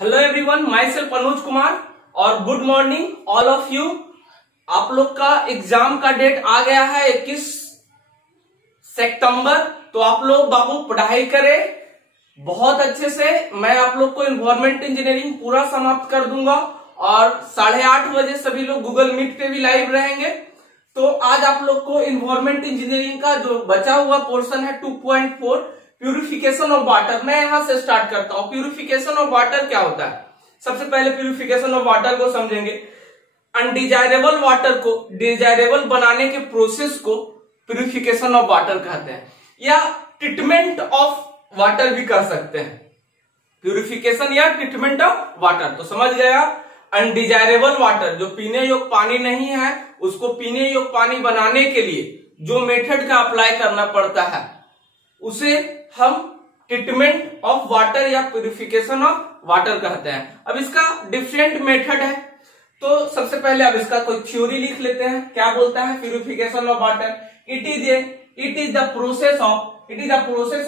Hello everyone, my self Anuj Kumar और good morning all of you. आप लोग का एग्जाम का डेट आ गया है 21 सितंबर। तो आप लोग बाबू पढ़ाई करें बहुत अच्छे से। मैं आप लोग को इन्वायरमेंट इंजीनियरिंग पूरा समाप्त कर दूंगा और 8:30 बजे सभी लोग गूगल मीट पे भी लाइव रहेंगे। तो आज आप लोग को इन्वायरमेंट इंजीनियरिंग का जो बचा हुआ पोर्शन है 2.4 प्यूरिफिकेशन ऑफ वाटर, मैं यहां से स्टार्ट करता हूं। प्यूरिफिकेशन ऑफ वाटर क्या होता है? सबसे पहले प्यूरिफिकेशन ऑफ वाटर को समझेंगे। अनडिजायरेबल वाटर को डिजायरेबल बनाने के प्रोसेस को प्यूरिफिकेशन ऑफ वाटर कहते हैं, या ट्रीटमेंट ऑफ वाटर भी कर सकते हैं। प्यूरिफिकेशन या ट्रीटमेंट ऑफ वाटर तो समझ गया। अनडिजायरेबल वाटर जो पीने योग्य पानी नहीं है, उसको पीने योग्य पानी बनाने के लिए जो मेथड का अप्लाई करना पड़ता है उसे हम ट्रीटमेंट ऑफ वाटर या प्यूरिफिकेशन ऑफ वाटर कहते हैं। अब इसका डिफरेंट मेथड है, तो सबसे पहले अब इसका कोई थ्योरी लिख लेते हैं। क्या बोलता है purification of water? It is the process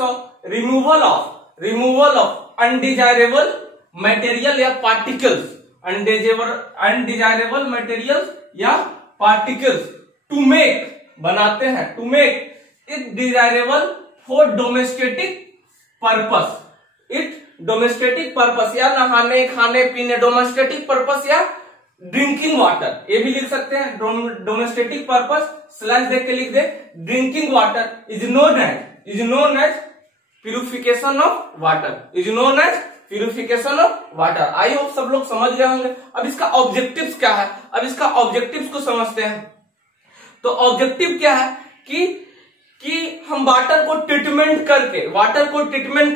of removal of undesirable material या पार्टिकल्स, अनडिजायरेबल मटेरियल्स या पार्टिकल्स टू मेक बनाते हैं, to make it desirable for domestic purpose या नहाने खाने पीने, डोमेस्टिक पर्पस या ड्रिंकिंग वाटर, ये भी लिख सकते हैं। डोमेस्टिक पर्पस स्लैश देख के लिख दे। Drinking water is known as purification of water. I hope सब लोग समझ गए होंगे। अब इसका ऑब्जेक्टिव्स क्या है? अब इसका ऑब्जेक्टिव्स को समझते हैं। तो ऑब्जेक्टिव क्या है कि हम वाटर को ट्रीटमेंट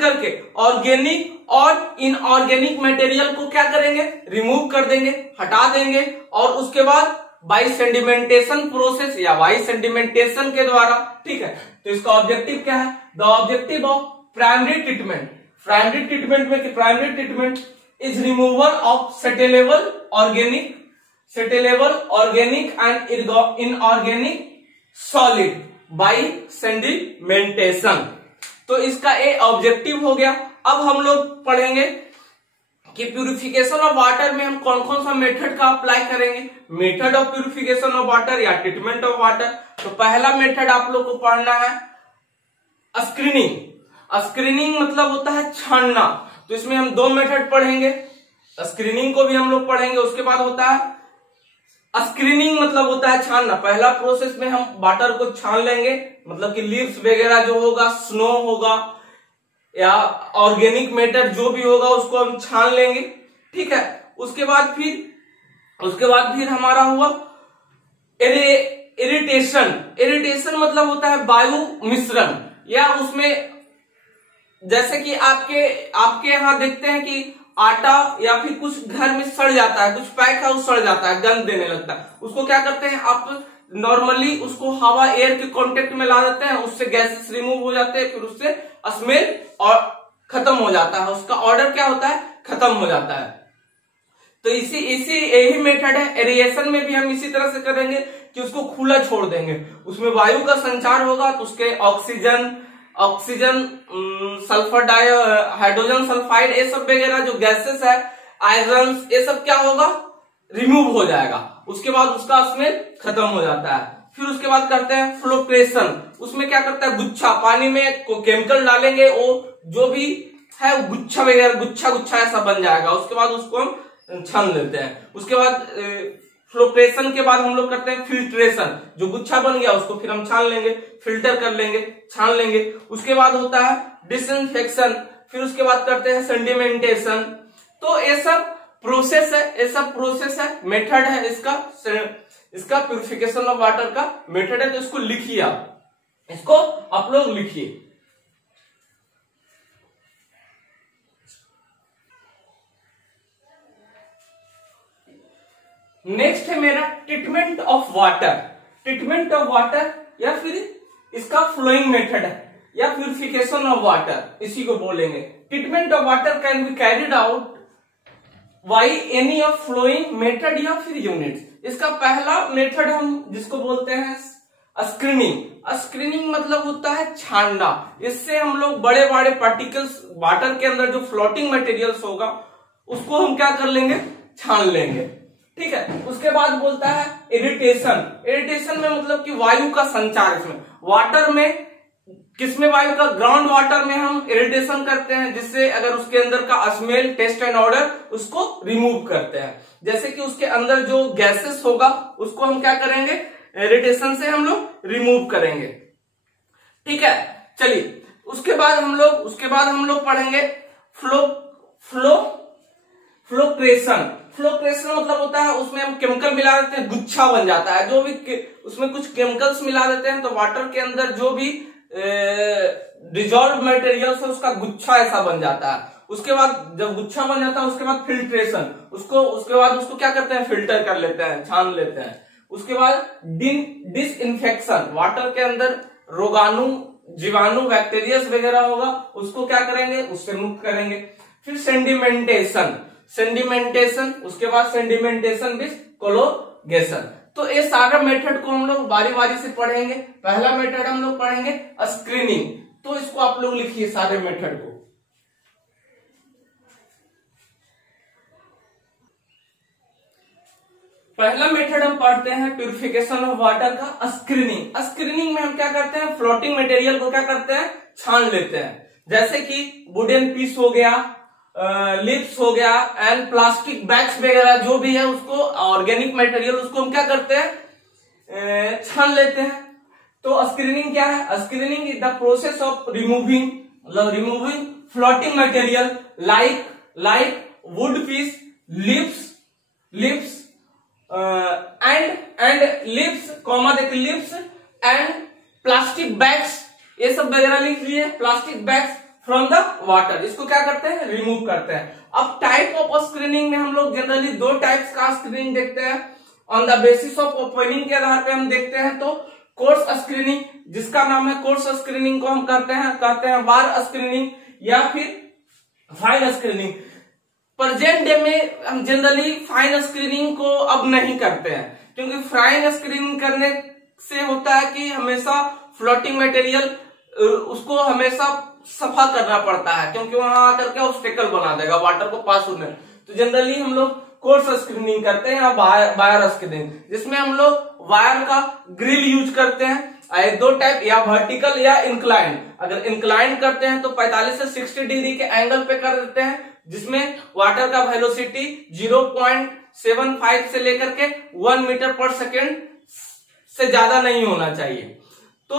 करके ऑर्गेनिक और इनऑर्गेनिक मटेरियल को क्या करेंगे? रिमूव कर देंगे, हटा देंगे, और उसके बाद बाई सेडिमेंटेशन प्रोसेस या बाई सेडिमेंटेशन के द्वारा, ठीक है। तो इसका ऑब्जेक्टिव क्या है? The objective of primary treatment is removal of settleable organic and inorganic solid by sedimentation. तो इसका ए ऑब्जेक्टिव हो गया। अब हम लोग पढ़ेंगे कि प्यूरिफिकेशन ऑफ वाटर में हम कौन कौन सा मेथड का अप्लाई करेंगे। Method of purification of water या ट्रीटमेंट ऑफ वाटर। तो पहला मेथड आप लोग को पढ़ना है स्क्रीनिंग मतलब होता है छानना। तो इसमें हम दो मेथड पढ़ेंगे, स्क्रीनिंग को भी हम लोग पढ़ेंगे। उसके बाद होता है स्क्रीनिंग मतलब होता है छानना। पहला प्रोसेस में हम वाटर को छान लेंगे, मतलब कि लीव्स वगैरह जो होगा, स्नो होगा या ऑर्गेनिक मैटर जो भी होगा उसको हम छान लेंगे, ठीक है। उसके बाद फिर हमारा हुआ इरिटेशन मतलब होता है वायु मिश्रण, या उसमें जैसे कि आपके यहां देखते हैं कि आटा या फिर कुछ घर में सड़ जाता है, कुछ पैक है वो सड़ जाता है, गंध देने लगता है। उसको क्या करते हैं आप? नॉर्मली उसको हवा एयर के कांटेक्ट में ला देते हैं, उससे गैसेस रिमूव हो जाते हैं, फिर उससे स्मेल और खत्म हो जाता है, उसका ऑर्डर क्या होता है? खत्म हो जाता है। तो यही मेथड है। एरिएशन में भी हम इसी तरह से करेंगे कि उसको खुला छोड़ देंगे, उसमें वायु का संचार होगा तो उसके ऑक्सीजन सल्फर हाइड्रोजन सल्फाइड ये सब वगैरह जो गैसेस है, आयरन, ये सब क्या होगा? रिमूव हो जाएगा। उसके बाद उसका स्मेल खत्म हो जाता है। फिर उसके बाद करते हैं फ्लोट्रेशन। उसमें क्या करता है? गुच्छा, पानी में केमिकल डालेंगे, वो जो भी है गुच्छा वगैरह गुच्छा ऐसा बन जाएगा। उसके बाद उसको हम छान लेते हैं। उसके बाद फ्लोट्रेशन के बाद हम लोग करते हैं फिल्ट्रेशन। जो गुच्छा बन गया उसको फिर हम छान लेंगे, फिल्टर कर लेंगे, छान लेंगे। उसके बाद होता है डिसइंफेक्शन। फिर उसके बाद करते हैं सेडिमेंटेशन। तो ये सब प्रोसेस है, मेथड है इसका प्यूरिफिकेशन ऑफ वाटर का मेथड है। तो इसको लिखिए, आप लोग लिखिए। नेक्स्ट है मेरा ट्रीटमेंट ऑफ वाटर या फिर इसका फ्लोइंग मेथड है या प्यूरिफिकेशन ऑफ वाटर, इसी को बोलेंगे। Treatment of water can be carried out by any of following method या फिर यूनिट्स। इसका पहला मेथड हम जिसको बोलते हैं स्क्रीनिंग मतलब होता है छानना। इससे हम लोग बड़े बड़े पार्टिकल्स वाटर के अंदर जो फ्लोटिंग मटेरियल्स होगा उसको हम क्या कर लेंगे, छान लेंगे। ठीक है, उसके बाद बोलता है इरिटेशन। इरिटेशन में मतलब कि वायु का संचार, इसमें वाटर में, किसमें वायु का, ग्राउंड वाटर में हम इरिटेशन करते हैं, जिससे अगर उसके अंदर का स्मेल, टेस्ट एंड ऑर्डर उसको रिमूव करते हैं। जैसे कि उसके अंदर जो गैसेस होगा उसको हम क्या करेंगे, इरिटेशन से हम लोग रिमूव करेंगे। ठीक है, चलिए उसके बाद हम लोग पढ़ेंगे फ्लोक्रेशन। फ्लोक्रेशन मतलब होता है उसमें हम केमिकल मिला देते हैं, गुच्छा बन जाता है। जो भी उसमें कुछ केमिकल्स मिला देते हैं तो वाटर के अंदर जो भी डिजॉल्व मटेरियल्स है उसका गुच्छा ऐसा बन जाता है। उसके बाद जब गुच्छा बन जाता है उसके बाद फिल्ट्रेशन, उसके बाद उसको क्या करते हैं, फिल्टर कर लेते हैं, छान लेते हैं। उसके बाद डिसइंफेक्शन, वाटर के अंदर रोगाणु, जीवाणु, बैक्टीरिया वगैरह होगा, उसको क्या करेंगे, उससे मुक्त करेंगे। फिर सेंडिमेंटेशन, उसके बाद सेंडिमेंटेशन विद कोलोगेशन। तो ये सारा मेथड को हम लोग बारी बारी से पढ़ेंगे। पहला मेथड हम लोग पढ़ेंगे स्क्रीनिंग, तो इसको आप लोग लिखिए सारे मेथड को। पहला मेथड हम पढ़ते हैं प्यूरिफिकेशन ऑफ वाटर का स्क्रीनिंग। स्क्रीनिंग में हम क्या करते हैं, फ्लोटिंग मटेरियल को क्या करते हैं, छान लेते हैं। जैसे कि वुडन पीस हो गया, लिप्स हो गया एंड प्लास्टिक बैग्स वगैरह जो भी है उसको, ऑर्गेनिक मटेरियल, उसको हम क्या करते हैं, छान लेते हैं। तो स्क्रीनिंग क्या है, screening is the process of removing floating material like wood piece, lips lips and plastic bags, ये सब वगैरह लिख लिए, plastic bags from the water, इसको क्या करते हैं, रिमूव करते हैं। अब टाइप ऑफ स्क्रीनिंग में हम लोग जनरली दो टाइप्स का स्क्रीनिंग देखते हैं। On the basis of opening के आधार पे हम देखते हैं तो कोर्स स्क्रीनिंग, जिसका नाम है कोर्स स्क्रीनिंग, को हम कहते हैं वार स्क्रीनिंग या फिर फाइन स्क्रीनिंग। प्रेजेंट डे में हम जनरली फाइन स्क्रीनिंग को अब नहीं करते हैं, क्योंकि फाइन स्क्रीनिंग करने से होता है कि हमेशा फ्लोटिंग मटेरियल उसको हमेशा सफा करना पड़ता है, क्योंकि वहां आकर के ऑब्स्टेकल बना देगा वाटर को पास होने। तो जनरली हम लोग कोर्स स्क्रीनिंग करते हैं या वायर स्क्रीनिंग, जिसमें हम लोग वायर का ग्रिल यूज करते हैं। दो टाइप, या वर्टिकल या इंक्लाइन। अगर इंक्लाइन करते हैं तो 45 से 60 डिग्री के एंगल पे कर देते हैं, जिसमें वाटर का वेलोसिटी 0.75 से लेकर के 1 मीटर पर सेकेंड से ज्यादा नहीं होना चाहिए, तो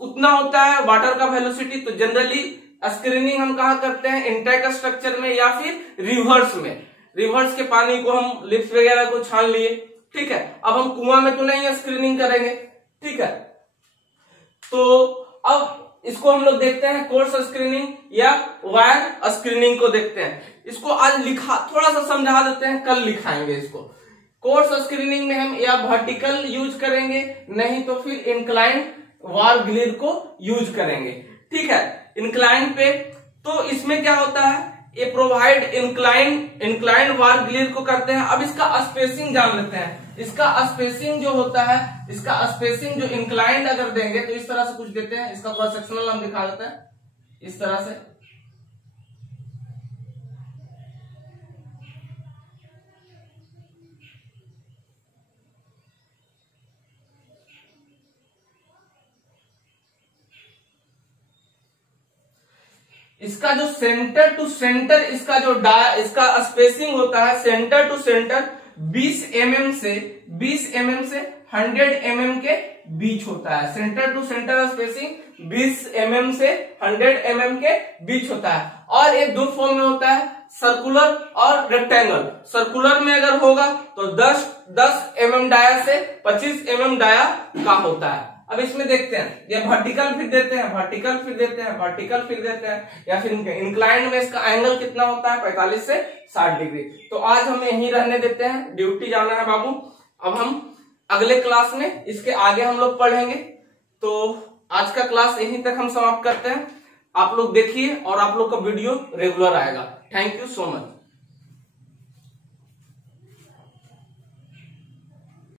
उतना होता है वाटर का वेलोसिटी। तो जनरली स्क्रीनिंग हम कहाँ करते हैं, इंटैक स्ट्रक्चर में या फिर रिवर्स में। रिवर्स के पानी को हम लिप्स वगैरह को छान लिए, ठीक है। अब हम कुआं में तो नहीं स्क्रीनिंग करेंगे, ठीक है। तो अब इसको हम लोग देखते हैं कोर्स स्क्रीनिंग या वायर स्क्रीनिंग को देखते हैं। इसको आज थोड़ा सा समझा देते हैं, कल लिखाएंगे इसको। कोर्स स्क्रीनिंग में हम या वर्टिकल यूज करेंगे, नहीं तो फिर इंक्लाइन वार ग्रिल को यूज करेंगे, ठीक है। इंक्लाइन पे तो इसमें क्या होता है, ये प्रोवाइड इंक्लाइन वार ग्रिल को करते हैं। अब इसका स्पेसिंग जान लेते हैं। इसका स्पेसिंग जो होता है, इसका स्पेसिंग जो इंक्लाइंड अगर देंगे तो इस तरह से कुछ देते हैं। इसका क्रॉस सेक्शनल हम दिखा देते हैं इस तरह से। इसका जो सेंटर टू सेंटर, इसका जो इसका स्पेसिंग होता है सेंटर टू सेंटर 20 mm से 100 mm के बीच होता है। Centre to centre spacing 20 mm से 100 mm के बीच होता है। और ये दो फॉर्म में होता है, सर्कुलर और रेक्टेंगल। सर्कुलर में अगर होगा तो 10 mm डाया से 25 mm डाया का होता है। अब इसमें देखते हैं, ये वर्टिकल फिर देते हैं, वर्टिकल फिर देते हैं, वर्टिकल फिर देते हैं, या फिर इंक्लाइंड में इसका एंगल कितना होता है 45 से 60 डिग्री। तो आज हम यहीं रहने देते हैं, ड्यूटी जाना है बाबू। अब हम अगले क्लास में इसके आगे हम लोग पढ़ेंगे। तो आज का क्लास यहीं तक हम समाप्त करते हैं। आप लोग देखिए और आप लोग का वीडियो रेगुलर आएगा। Thank you so much.